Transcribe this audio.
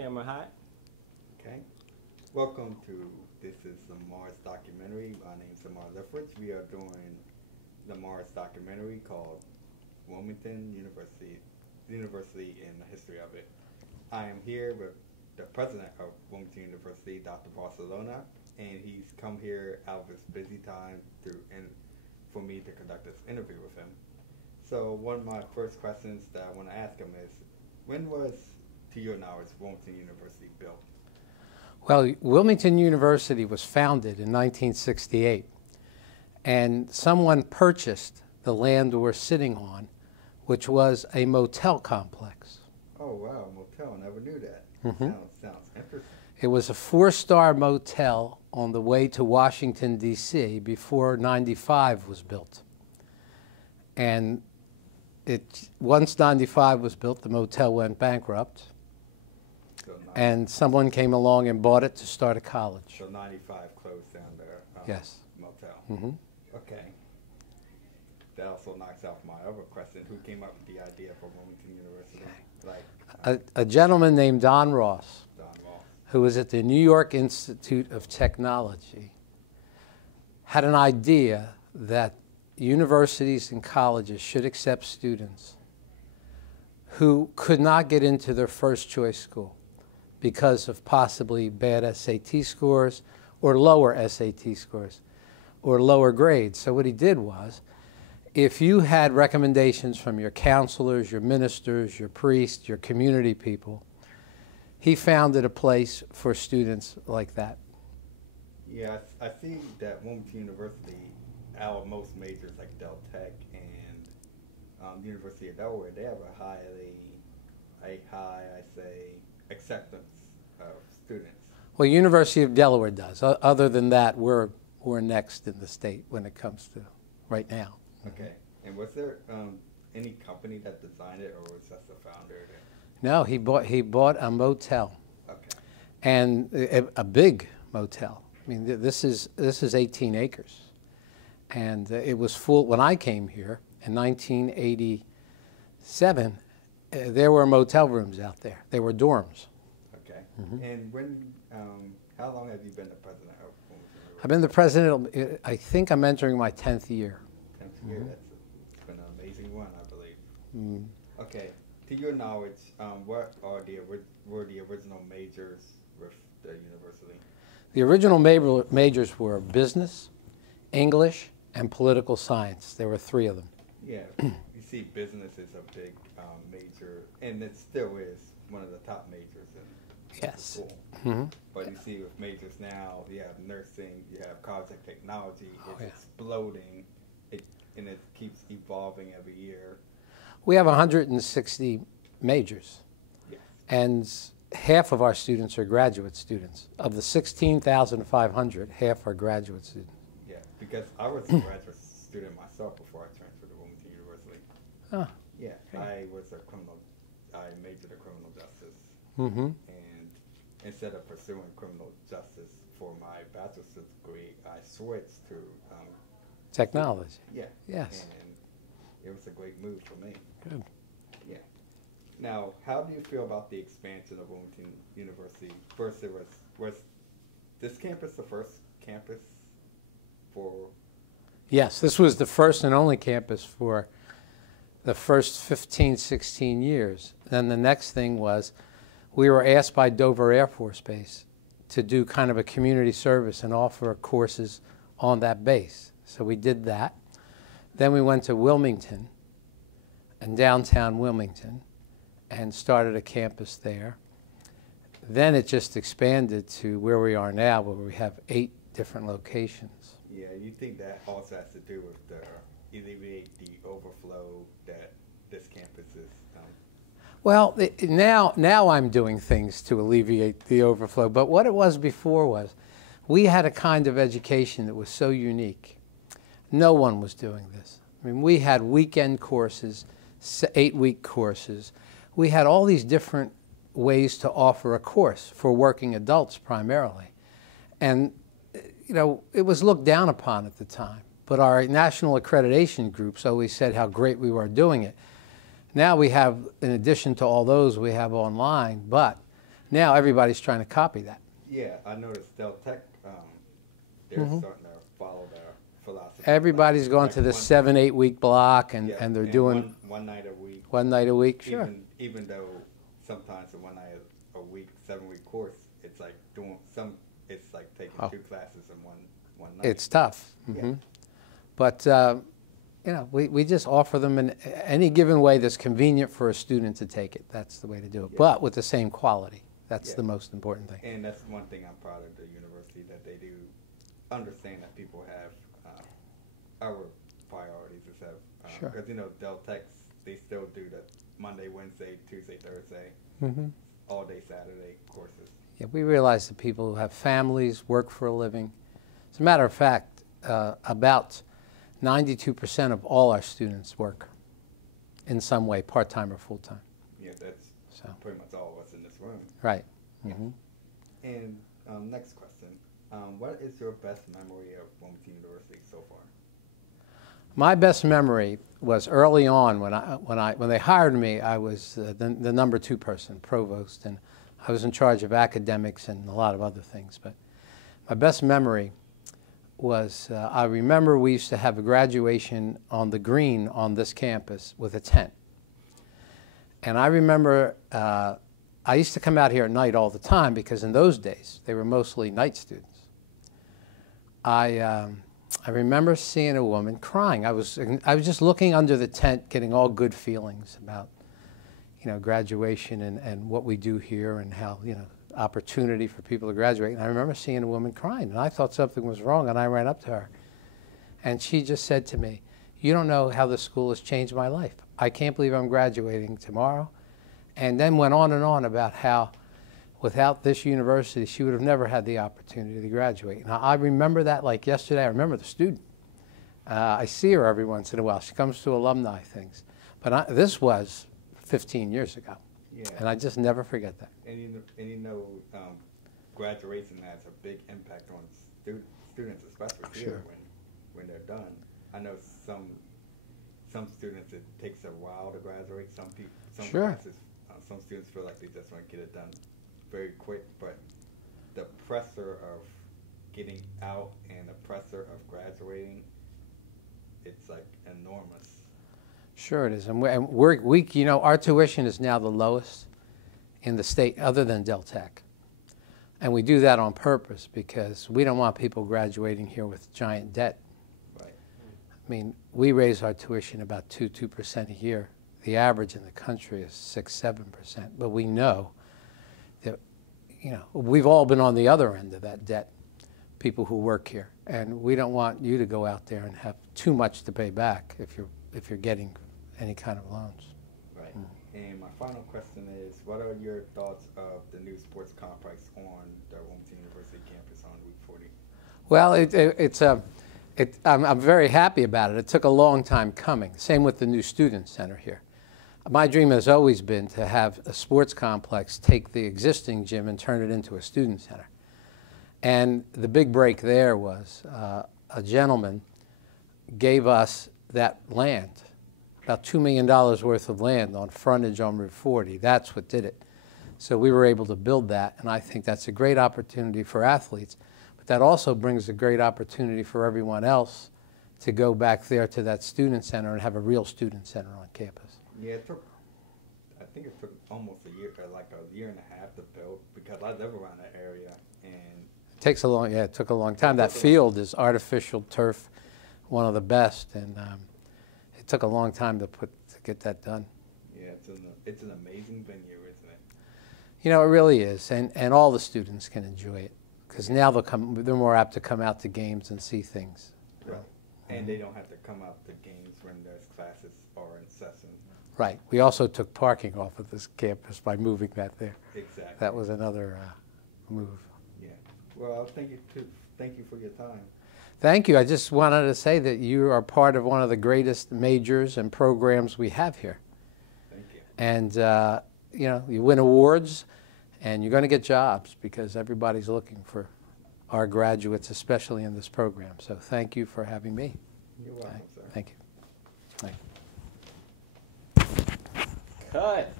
Camera hot. Okay. Welcome to This is Lamar's documentary. My name is Lamar. We are doing Lamar's documentary called Wilmington University in the History of It. I am here with the president of Wilmington University, Dr. Barcelona, and he's come here out of his busy time for me to conduct this interview with him. So one of my first questions that I want to ask him is, when was, to your knowledge, Wilmington University built? Well, Wilmington University was founded in 1968, and someone purchased the land we're sitting on, which was a motel complex. Oh, wow, motel. Never knew that. Sounds interesting. It was a 4-star motel on the way to Washington, D.C. before 95 was built. And once 95 was built, the motel went bankrupt. And someone came along and bought it to start a college. So 95 closed down their yes. motel. Okay. That also knocks off my other question. Who came up with the idea for Wilmington University? A gentleman named Don Ross, Ross, who was at the New York Institute of Technology, had an idea that universities and colleges should accept students who could not get into their first choice school because of possibly bad SAT scores or lower SAT scores or lower grades. So what he did was, if you had recommendations from your counselors, your ministers, your priests, your community people, he founded a place for students like that. Yeah, I see that Wilmington University, our most majors like Del Tech and University of Delaware, they have a high, acceptance of students. Well, University of Delaware does. Other than that, we're next in the state when it comes to right now. Okay. And was there any company that designed it, or was that the founder? No, he bought a motel. Okay. And a big motel. I mean, this is 18 acres. And it was full when I came here in 1987. There were motel rooms out there. They were dorms. Okay. And how long have you been the president of Wilmington University? I've been the president, I think I'm entering my 10th year. 10th year? It's been an amazing one, I believe. Okay. To your knowledge, what were the original majors with the university? The original majors were business, English, and political science. There were 3 of them. Yeah. You see, business is a big major, and it still is one of the top majors in school. But you see with majors now, you have nursing, you have college of technology, it's exploding, and it keeps evolving every year. We have 160 majors, and half of our students are graduate students. Of the 16,500, half are graduate students. Yeah, because I was a graduate student myself before I transferred to Wilmington University. Oh. Yeah, I majored in criminal justice. And instead of pursuing criminal justice for my bachelor's degree, I switched to technology. Yeah. Yes. And it was a great move for me. Good. Yeah. Now, how do you feel about the expansion of Wilmington University? First, was this campus the first campus for? Yes, this was the first and only campus for the first 15, 16 years. Then the next thing was, we were asked by Dover Air Force Base to do kind of a community service and offer courses on that base. So we did that. Then we went to Wilmington, and downtown Wilmington, and started a campus there. Then it just expanded to where we are now, where we have 8 different locations. Yeah, you think that also has to do with alleviate the overflow that this campus is? Well, now I'm doing things to alleviate the overflow, but what it was before was, we had a kind of education that was so unique. No one was doing this. I mean, we had weekend courses, 8-week courses. We had all these different ways to offer a course for working adults primarily. And, you know, it was looked down upon at the time. But our national accreditation groups always said how great we were doing it. Now we have, in addition to all those, we have online, but Now everybody's trying to copy that. Yeah, I noticed Del Tech, they're starting to follow their philosophy. Everybody's going to the 7-8 week block, and they're doing one night a week. 1 night a week, sure. Even though sometimes the 1 night a week, 7-week course, it's like it's like taking 2 classes in one night. It's tough. Yeah. But you know, we just offer them in any given way that's convenient for a student to take it. That's the way to do it, but with the same quality. That's the most important thing. And that's one thing I'm proud of the university, that they do understand that people have our priorities is have, because you know, Del Techs, they still do the Monday, Wednesday, Tuesday, Thursday, all day Saturday courses. Yeah, we realize that people who have families work for a living. As a matter of fact, about 92% of all our students work in some way, part-time or full-time. Yeah, that's pretty much all of us in this room. Right. And next question, what is your best memory of Wilmington University so far? My best memory was early on when they hired me. I was the number 2 person, provost, and I was in charge of academics and a lot of other things. But my best memory was I remember we used to have a graduation on the green on this campus with a tent. And I remember I used to come out here at night all the time because in those days they were mostly night students. I remember seeing a woman crying. I was just looking under the tent, getting all good feelings about, you know, graduation and what we do here and how, you know, opportunity for people to graduate. And I remember seeing a woman crying, and I thought something was wrong, and I ran up to her. And she just said to me, "You don't know how this school has changed my life. I can't believe I'm graduating tomorrow." And then went on and on about how without this university, she would have never had the opportunity to graduate. Now, I remember that like yesterday. I remember the student. I see her every once in a while. She comes to alumni things. But this was 15 years ago. Yeah. And I just never forget that. And you know, graduation has a big impact on students, especially here when they're done. I know some students, it takes a while to graduate. Some classes, some students feel like they just want to get it done very quick, but the pressure of getting out and the pressure of graduating, it's like enormous. Sure it is, and we you know, our tuition is now the lowest in the state other than Del Tech. And we do that on purpose because we don't want people graduating here with giant debt. Right. I mean, we raise our tuition about 2% a year. The average in the country is 6-7%. But we know that, you know, we've all been on the other end of that debt, people who work here. And we don't want you to go out there and have too much to pay back if you're getting any kind of loans. Right. And my final question is, what are your thoughts of the new sports complex on the Wilmington University campus on Route 40? Well, I'm very happy about it. It took a long time coming. Same with the new student center here. My dream has always been to have a sports complex take the existing gym and turn it into a student center. And the big break there was a gentleman gave us that land, about $2 million worth of land on frontage on Route 40. That's what did it. So we were able to build that, and I think that's a great opportunity for athletes. But that also brings a great opportunity for everyone else to go back there to that student center and have a real student center on campus. Yeah, I think it took almost a year, like a year and a half to build, because I live around that area, and it took a long time. That field is artificial turf, one of the best, and it took a long time to get that done. Yeah, it's an amazing venue, isn't it? You know, it really is, and all the students can enjoy it, because now they're more apt to come out to games and see things. Right, and they don't have to come out to games when there's classes or in session. Right. We also took parking off of this campus by moving that there. Exactly. That was another move. Yeah. Well, thank you for your time. Thank you. I just wanted to say that you are part of one of the greatest majors and programs we have here. Thank you. And you know, you win awards, and you're going to get jobs because everybody's looking for our graduates, especially in this program. So thank you for having me. You're welcome, sir. Thank you. Thank you. Cut.